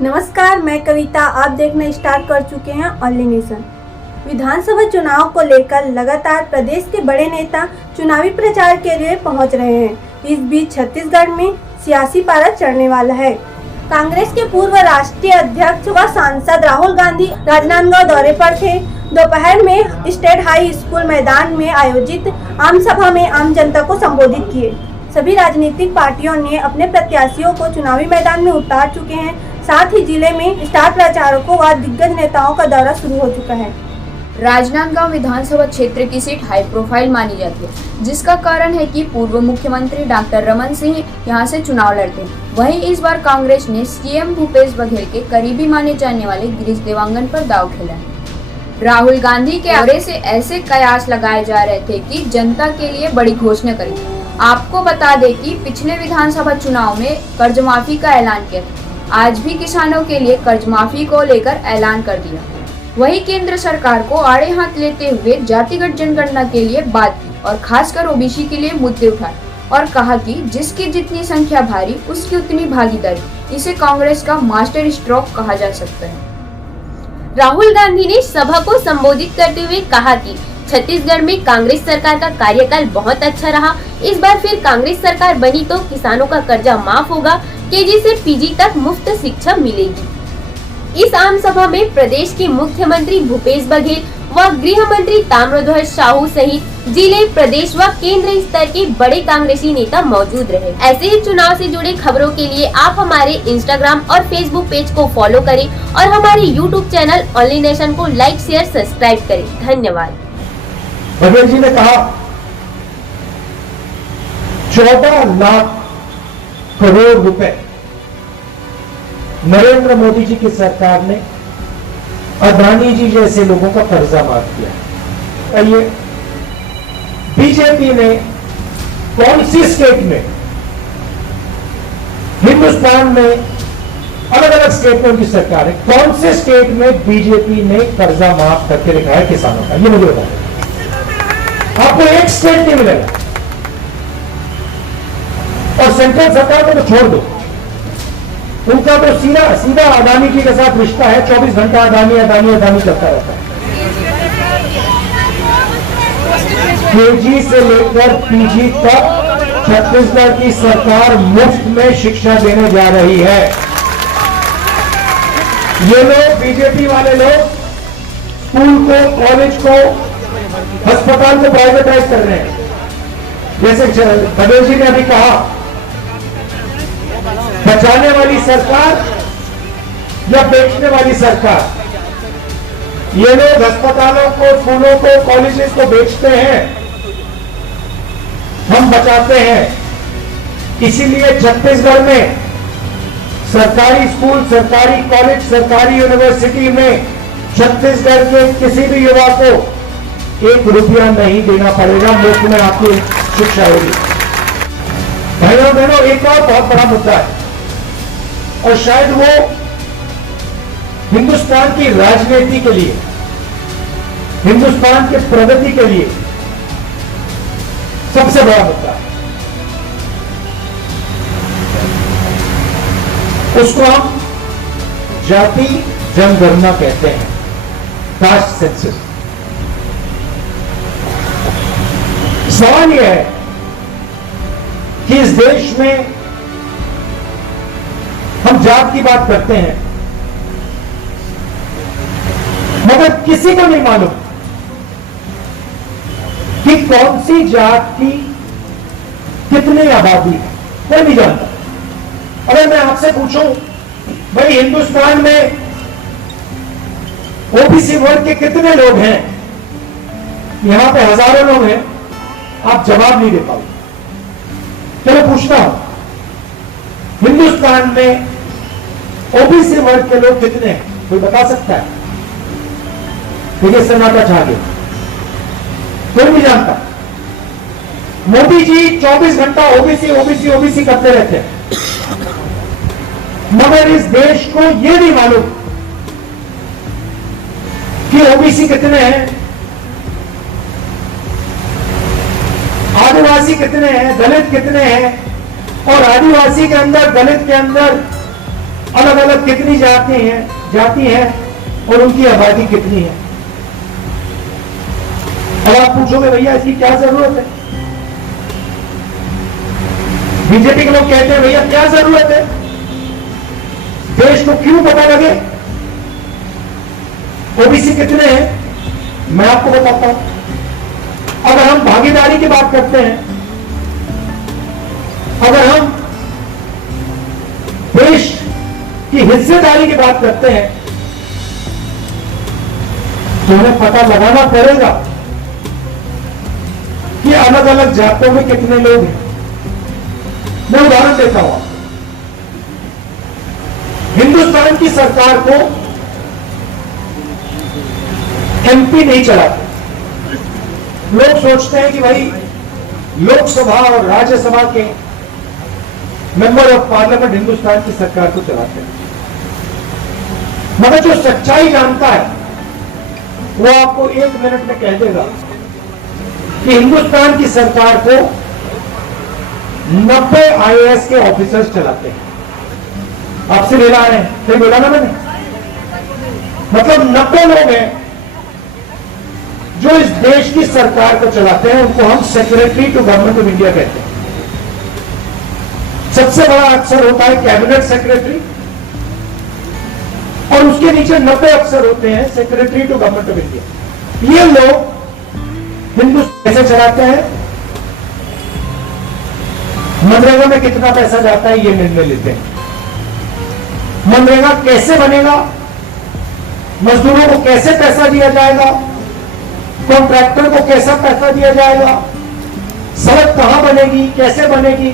नमस्कार, मैं कविता। आप देखना स्टार्ट कर चुके हैं ऑनली नेशन। विधानसभा चुनाव को लेकर लगातार प्रदेश के बड़े नेता चुनावी प्रचार के लिए पहुंच रहे हैं। इस बीच छत्तीसगढ़ में सियासी पारा चढ़ने वाला है। कांग्रेस के पूर्व राष्ट्रीय अध्यक्ष व सांसद राहुल गांधी राजनांदगांव दौरे पर थे। दोपहर में स्टेट हाई स्कूल मैदान में आयोजित आम सभा में आम जनता को संबोधित किए। सभी राजनीतिक पार्टियों ने अपने प्रत्याशियों को चुनावी मैदान में उतार चुके हैं। साथ ही जिले में स्टार प्रचारकों व दिग्गज नेताओं का दौरा शुरू हो चुका है। राजनांदगांव विधानसभा क्षेत्र की सीट हाई प्रोफाइल मानी जाती है, जिसका कारण है कि पूर्व मुख्यमंत्री डॉक्टर रमन सिंह यहां से चुनाव लड़ते हैं। वहीं इस बार कांग्रेस ने सीएम भूपेश बघेल के करीबी माने जाने वाले गिरीश देवांगन पर दांव खेला है। राहुल गांधी के आगे से ऐसे कयास लगाए जा रहे थे कि जनता के लिए बड़ी घोषणा करी। आपको बता दें कि पिछले विधानसभा चुनाव में कर्ज माफी का ऐलान किया था। आज भी किसानों के लिए कर्ज माफी को लेकर ऐलान कर दिया। वहीं केंद्र सरकार को आड़े हाथ लेते हुए जातिगत जनगणना के लिए बात की और खासकर ओबीसी के लिए मुद्दे उठाए और कहा कि जिसकी जितनी संख्या भारी उसकी उतनी भागीदारी। इसे कांग्रेस का मास्टर स्ट्रोक कहा जा सकता है। राहुल गांधी ने सभा को संबोधित करते हुए कहा कि छत्तीसगढ़ में कांग्रेस सरकार का कार्यकाल बहुत अच्छा रहा। इस बार फिर कांग्रेस सरकार बनी तो किसानों का कर्जा माफ होगा, केजी से पीजी तक मुफ्त शिक्षा मिलेगी। इस आम सभा में प्रदेश के मुख्यमंत्री भूपेश बघेल व गृह मंत्री ताम्रध्वज साहू सहित जिले, प्रदेश व केंद्र स्तर के बड़े कांग्रेसी नेता मौजूद रहे। ऐसे ही चुनाव से जुड़े खबरों के लिए आप हमारे इंस्टाग्राम और फेसबुक पेज को फॉलो करें और हमारे यूट्यूब चैनल ऑनली नेशन को लाइक, शेयर, सब्सक्राइब करें। धन्यवाद। बघेल जी ने कहा 14 लाख करोड़ रुपए नरेंद्र मोदी जी की सरकार ने अदानी जी जैसे लोगों का कर्जा माफ किया। ये बीजेपी ने कौन सी स्टेट में, हिंदुस्तान में अलग अलग स्टेट में उनकी सरकार है, कौन से स्टेट में बीजेपी ने कर्जा माफ करके दिखाया है किसानों का? ये मुझे बताओ। आपको एक स्टेट नहीं मिलेगा। और सेंट्रल सरकार को तो छोड़ दो, उनका तो सीधा अदानी जी के साथ रिश्ता है। 24 घंटा अदानी अदानी अदानी करता रहता है। केजी से लेकर पीजी तक छत्तीसगढ़ की सरकार मुफ्त में शिक्षा देने जा रही है। ये लोग, बीजेपी वाले लोग, स्कूल को, कॉलेज को, अस्पताल को प्राइवेटाइज कर रहे हैं। जैसे बघेल जी ने अभी कहा, बचाने वाली सरकार या बेचने वाली सरकार? ये लोग अस्पतालों को, स्कूलों को, कॉलेजेस को बेचते हैं, हम बचाते हैं। इसीलिए छत्तीसगढ़ में सरकारी स्कूल, सरकारी कॉलेज, सरकारी यूनिवर्सिटी में छत्तीसगढ़ के किसी भी युवा को 1 रुपया नहीं देना पड़ेगा। मुफ्त में आपकी शिक्षा होगी। भाइयों बहनों, एक और बहुत बड़ा मुद्दा है और शायद वो हिंदुस्तान की राजनीति के लिए, हिंदुस्तान के प्रगति के लिए सबसे बड़ा मुद्दा है। उसको हम जाति जनगणना कहते हैं, कास्ट सेंसस। सवाल यह है कि इस देश में हम जात की बात करते हैं, मगर किसी को नहीं मालूम कि कौन सी जात की कितनी आबादी है। कोई नहीं जानता। अगर मैं आपसे पूछूं, भाई हिंदुस्तान में ओबीसी वर्ग के कितने लोग हैं? यहां पे हजारों लोग हैं, आप जवाब नहीं दे पाओगे। चलो पूछता हूं, हिंदुस्तान में ओबीसी वर्ग के लोग कितने हैं? कोई बता सकता है? देखिए, सन्नाटा छा गया, कोई नहीं जानता। मोदी जी 24 घंटा ओबीसी ओबीसी ओबीसी करते रहते हैं, मगर इस देश को यह नहीं मालूम कि ओबीसी कितने हैं, आदिवासी कितने हैं, दलित कितने हैं, और आदिवासी के अंदर, दलित के अंदर अलग अलग कितनी जाति हैं और उनकी आबादी कितनी है। अब आप पूछोगे भैया इसकी क्या जरूरत है? बीजेपी के लोग कहते हैं भैया क्या जरूरत है, देश को क्यों पता लगे ओबीसी कितने हैं। मैं आपको बताता हूं, अगर हम भागीदारी की बात करते हैं, अगर हम देश की हिस्सेदारी की बात करते हैं, तो हमें पता लगाना पड़ेगा कि अलग अलग जातों में कितने लोग हैं। मैं उदाहरण देता हूं, हिंदुस्तान की सरकार को एमपी नहीं चलाते। लोग सोचते हैं कि भाई लोकसभा और राज्यसभा के मेंबर ऑफ पार्लियामेंट हिंदुस्तान की सरकार को चलाते हैं, मगर जो सच्चाई जानता है वो आपको 1 मिनट में कह देगा कि हिंदुस्तान की सरकार को 90 आईएएस के ऑफिसर्स चलाते हैं। आपसे ले ला रहे हैं, फिर बोला ना मैंने, मतलब 90 लोग हैं जो इस देश की सरकार को चलाते हैं। उनको हम secretary to government of India कहते हैं। सबसे बड़ा अफसर होता है कैबिनेट सेक्रेटरी और उसके नीचे 90 अफसर होते हैं secretary to government of India. ये लोग हिंदुस्तान कैसे चलाते हैं, मनरेगा में कितना पैसा जाता है ये निर्णय लेते हैं, मनरेगा कैसे बनेगा, मजदूरों को कैसे पैसा दिया जाएगा, कॉन्ट्रैक्टर को कैसा पैसा दिया जाएगा, सड़क कहां बनेगी, कैसे बनेगी,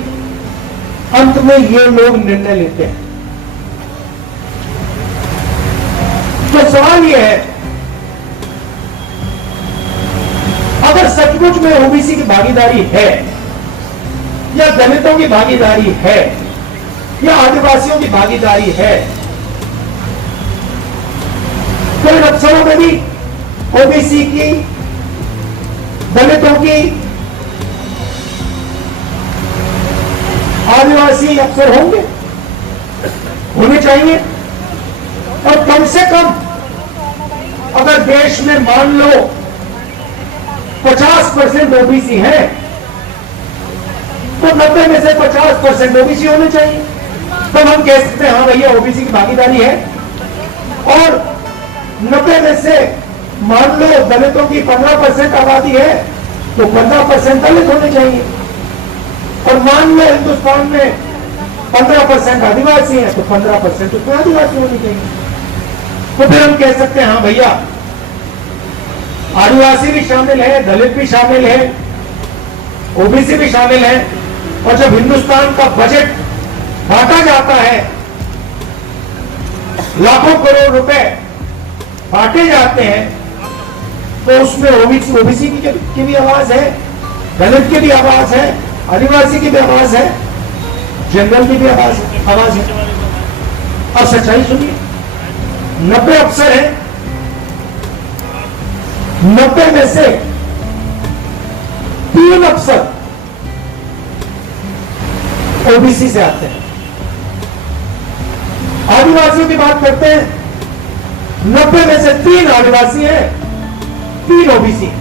अंत में ये लोग निर्णय लेते हैं। तो सवाल यह है, अगर सचमुच में ओबीसी की भागीदारी है या दलितों की भागीदारी है या आदिवासियों की भागीदारी है, तो इन अफसरों में भी ओबीसी की, दलितों की, आदिवासी अफसर होने चाहिए। और कम से कम अगर देश में मान लो 50% ओबीसी है तो 90 में से 50% ओबीसी होने चाहिए। तब हम कह सकते हैं हाँ भैया ओबीसी की भागीदारी है। और 90 में से मान लो दलितों की 15% आबादी है तो 15% दलित होने चाहिए। और मान लो हिंदुस्तान में 15% आदिवासी है तो 15% उसमें आदिवासी होनी चाहिए। तो फिर हम कह सकते हैं हाँ भैया आदिवासी भी शामिल है, दलित भी शामिल है, ओबीसी भी शामिल है। और जब हिंदुस्तान का बजट बांटा जाता है, लाखों करोड़ रुपए बांटे जाते हैं, तो उसमें ओबीसी की भी आवाज है, दलित की भी आवाज है, आदिवासी की भी आवाज है, जनरल की भी आवाज है। अब सच्चाई सुनिए, 90 अफसर हैं, 90 में से 3 अफसर ओबीसी से आते हैं। आदिवासियों की बात करते हैं, 90 में से 3 आदिवासी हैं, 3 ओबीसी।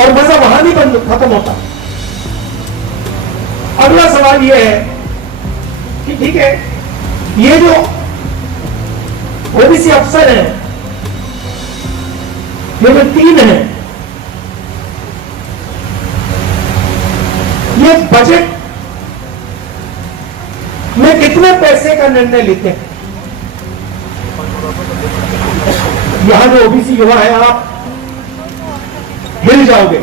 और मजा वहां नहीं बंद खत्म होता। अगला सवाल यह है कि ठीक है, ये जो ओबीसी अफसर हैं, ये जो 3 हैं, ये बजट में कितने पैसे का निर्णय लेते हैं? यहां जो ओबीसी युवा है, आप हिल जाओगे,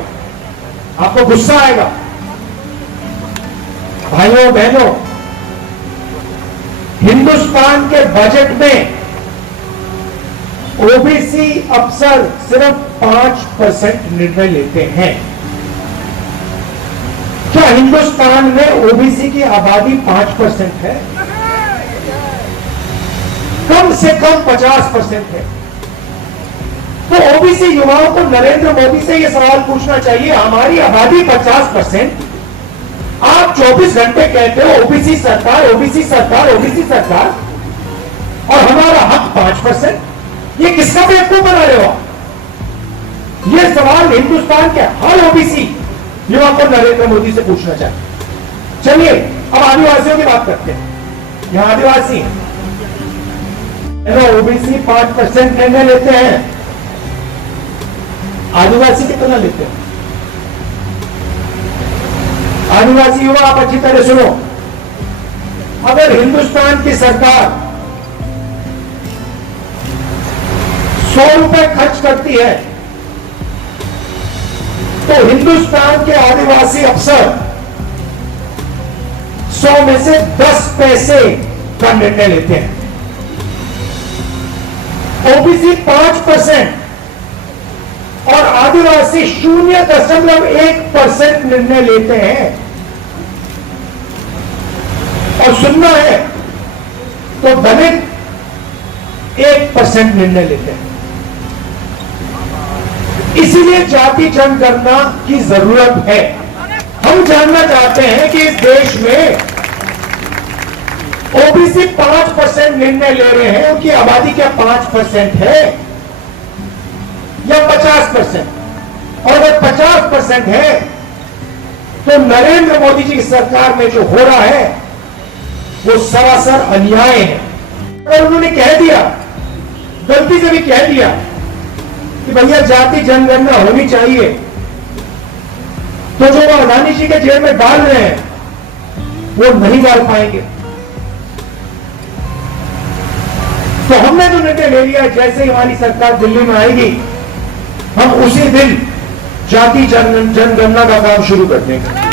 आपको गुस्सा आएगा। भाइयों बहनों, हिंदुस्तान के बजट में ओबीसी अफसर सिर्फ 5% निर्णय लेते हैं। क्या हिंदुस्तान में ओबीसी की आबादी 5% है? कम से कम 50% है। तो ओबीसी युवाओं को नरेंद्र मोदी से यह सवाल पूछना चाहिए, हमारी आबादी 50%, आप 24 घंटे कहते हो ओबीसी सरकार, ओबीसी सरकार, ओबीसी सरकार, और हमारा हक 5%। ये किसका बेवकूफ बना रहे हो? ये सवाल हिंदुस्तान के हर ओबीसी युवा को नरेंद्र मोदी से पूछना चाहिए। चलिए अब आदिवासियों की बात करते हैं। यहां आदिवासी ओबीसी 5% निर्णय लेते हैं, आदिवासी कितना लेते हैं? आदिवासी युवा आप अच्छी तरह सुनो, अगर हिंदुस्तान की सरकार 100 रुपए खर्च करती है तो हिंदुस्तान के आदिवासी अफसर 100 में से 10 पैसे का निर्णय लेते हैं। ओबीसी 5% और आदिवासी 0.1% निर्णय लेते हैं। और सुनना है तो दलित 1% निर्णय लेते हैं। इसीलिए जाति जनगणना की जरूरत है। हम जानना चाहते हैं कि इस देश में ओबीसी 5% निर्णय ले रहे हैं, उनकी आबादी क्या 5% है या 50%? और अगर 50% है तो नरेंद्र मोदी जी की सरकार में जो हो रहा है वो सरासर अन्याय है। और उन्होंने कह दिया, गलती से भी कह दिया कि भैया जाति जनगणना होनी चाहिए, तो जो वो अडानी जी के जेब में डाल रहे हैं वो नहीं डाल पाएंगे। तो हमने जो निर्णय ले लिया, जैसे ही हमारी सरकार दिल्ली में आएगी हम उसी दिन जाति जनगणना का काम शुरू कर देंगे।